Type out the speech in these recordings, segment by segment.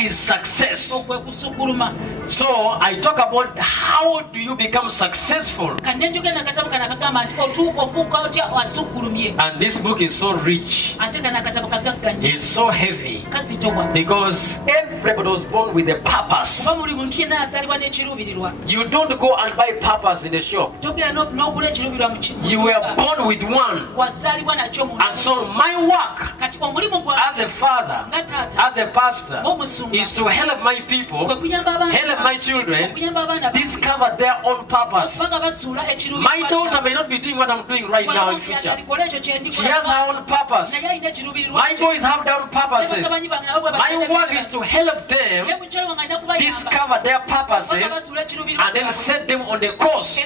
is success. So I talk about how do you become successful. And this book is so rich. It's so heavy. Because everybody was born with a purpose. You don't go and buy purpose in the shop. You were born with one. And so my work as a father, as a pastor, is to help my people, help my children discover their own purpose. My daughter may not be doing what I'm doing right now in future. She has her own purpose. My boys have their own purposes. My work is to help them discover their purposes and then set them on the course.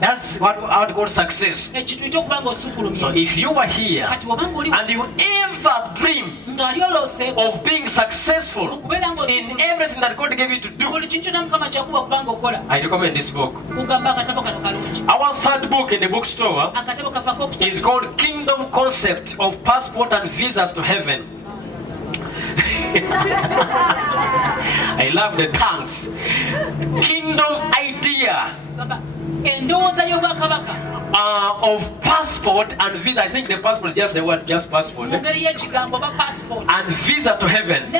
That's what I would call success. So if you are here and you ever dream of being successful in everything that God gave you to do, I recommend this book. Our third book in the bookstore is called Kingdom Concept of Passport and Visas to Heaven. I love the tongues. Kingdom idea of passport and visa. I think the passport is just the word, just passport. And visa to heaven.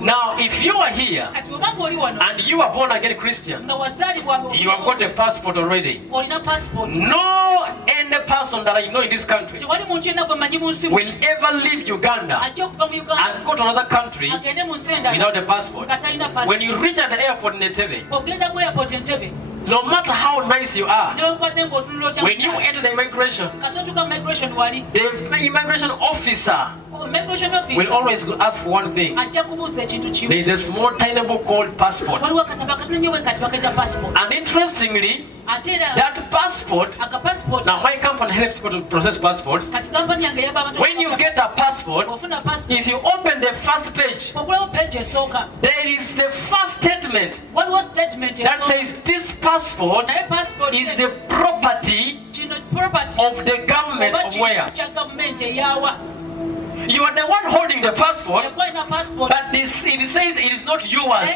Now, if you are here and you are born again Christian, you have got a passport already. No any person that I know in this country will ever leave Uganda and go to another country without a passport. When you reach at the airport in Entebbe, no matter how nice you are, when you enter the immigration, the immigration officer will always ask for one thing. There is a small tiny book called passport. And interestingly, that passport, now my company helps people to process passports. When you get a passport, if you open the first page, there is the first statement that says this passport is the property of the government of where? You are the one holding the passport, but it says it is not yours.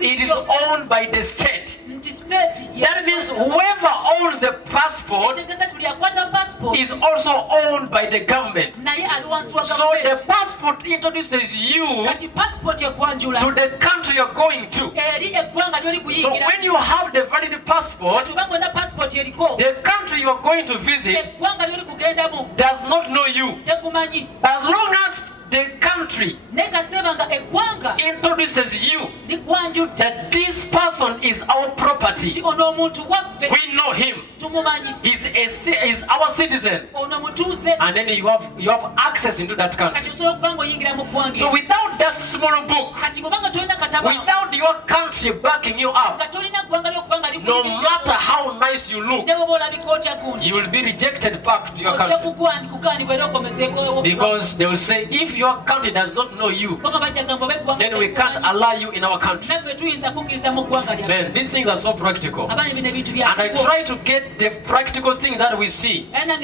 It is owned by the state. That means whoever owns the passport is also owned by the government. So the passport introduces you to the country you're going to. So when you have the valid passport, the country you are going to visit does not know you. As long as the country introduces you that this person is our property, we know him, he's our citizen, and then you have access into that country. So without that small book, without your country backing you up, no matter how nice you look, you will be rejected back to your country. Because they will say, if your country does not know you, then we can't allow you in our country. Man, these things are so practical. And I try to get the practical things that we see, and I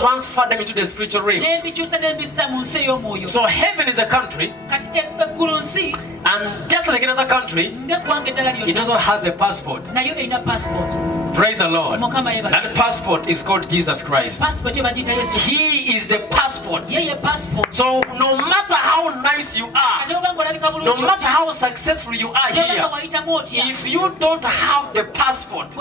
transfer them into the spiritual realm. So heaven is a country, and just like another country, it also has a passport. Praise the Lord. That passport is called Jesus Christ. He is the passport. So no matter how nice you are, no matter how successful you are here, if you don't have the passport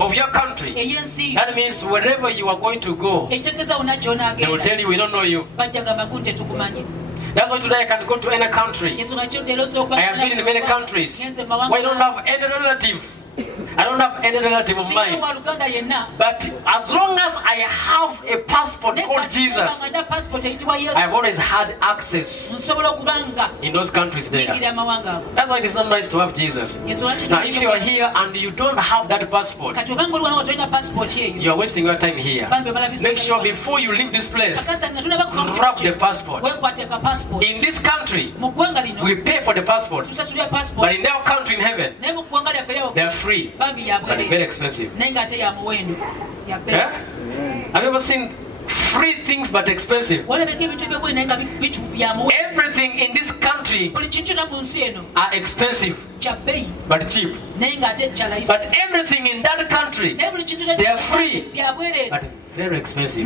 of your country, that means wherever you are going to go, they will tell you, we don't know you. That's why today I can go to any country. I have been in many countries where I don't have any relative. I don't have any relative of mine. But as long as I have a passport called Jesus, I've always had access in those countries there. That's why it is not nice to have Jesus. Now if you are here and you don't have that passport, you are wasting your time here. Make sure before you leave this place, grab the passport. In this country, we pay for the passport. But in their country in heaven, they are free. But very expensive. Yeah? Have you ever seen free things but expensive. Everything Everything in this country are expensive but cheap. But everything in that country, they are free but very expensive.